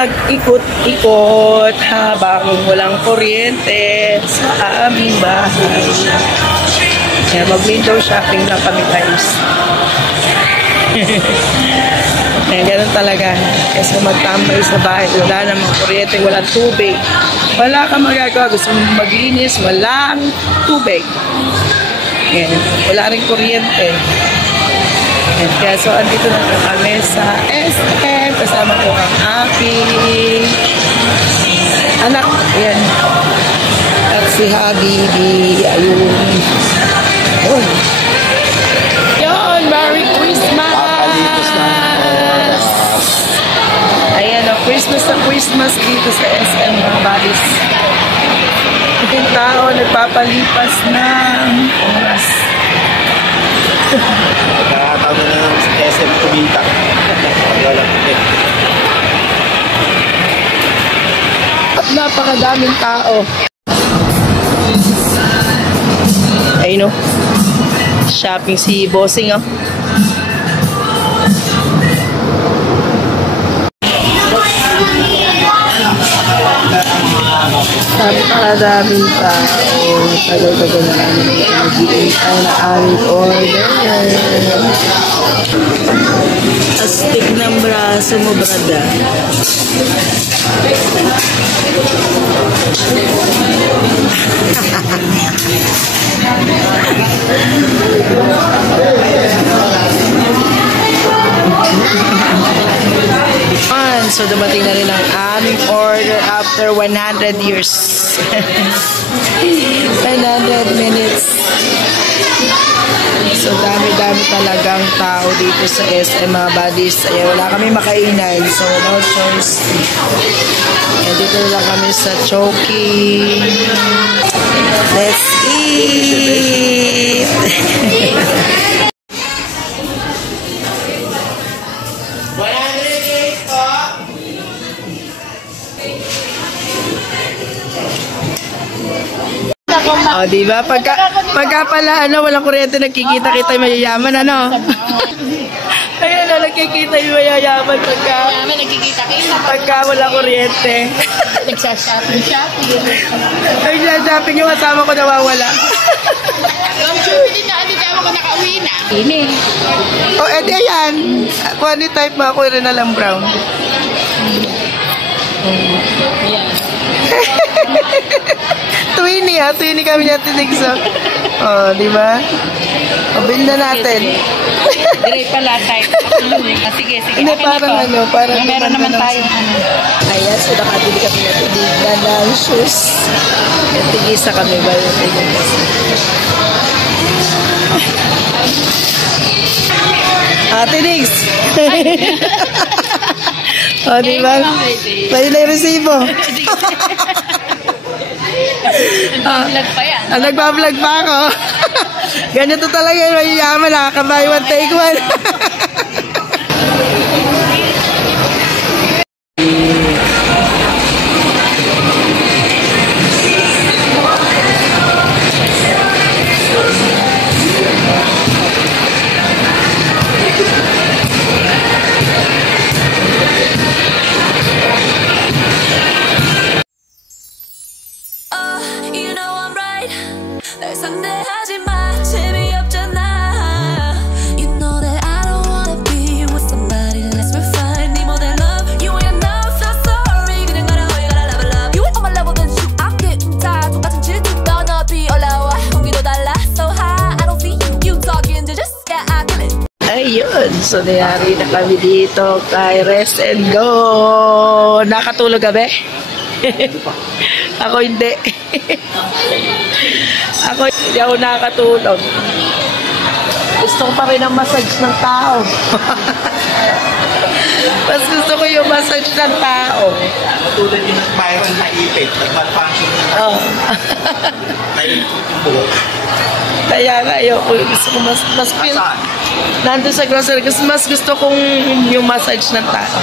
mag-ikot-ikot habang walang kuryente sa aming bahay. Kaya mag-window shopping na kami guys. Kaya ganun talaga. Kasi magtambay sa bahay, wala namang kuryente, walang tubig. Wala kang magagawa. Gusto mong maglinis, walang tubig. Yan. Wala rin kuryente. Yan. Kaya so, andito na kami sa SM. Kasama ko ang aking anak. Yan. At si Habibi. Ayun. Oh. Yon, Merry Christmas! Ayan o, Christmas na Christmas dito sa SM mga buddies. Yung tao nagpapalipas ng oras. Nakakatawa na lang sa SM kumita. At napakadaming tao. Ayun o. Shopping si Bossing o. Napakadaming tao. Tagal-tagal na nag-iintay na aming order. Astig ng braso mo, brada. So, dumating na rin ang aming order after 100 years. 100 minutes. So, dami-dami talagang tao dito sa SM, mga buddies. Ayan, wala kami makainan. So, no choice. Ayan, dito lang kami sa Chowking. Let's eat! O, diba? Pagka pala, walang kuryente, nagkikita-kita yung mayayaman, ano? Ayun na, nagkikita yung mayayaman pagka walang kuryente. Nagsashopping. Nagsashopping yung kasama ko nawawala. Yung hindi na ako nakauwi na. Ini. O, edi ayan. Kung ano type mo, ako rin alam brown. Twinnie kami niya tinigso. Oh, di ba? Open na natin. Dire pala type. Sige. Hindi, parang parang meron naman tayo. Ayan, so nakabili kami na tinignan ng shoes. Tigisa kami ba yung tinignan? Tinigs! O, di ba? Pwede na yung resibo. Nagbablog pa yan. Nagbablog pa ako. Ganito talaga yung mayayaman. Nakakabuy one, take one. So, nayari na kami dito kay Rest and Go. Nakatulog gabi? Ako hindi. Hindi ako nakatulog. Gusto ko pa rin ang massage ng tao. Mas gusto ko yung massage ng tao. Tulad yung viral na ipit, nag-malfunction na. Oo. Kaya nga, gusto ko mas feel. Nandun sa grocery, kasi mas gusto kong yung massage ng tao.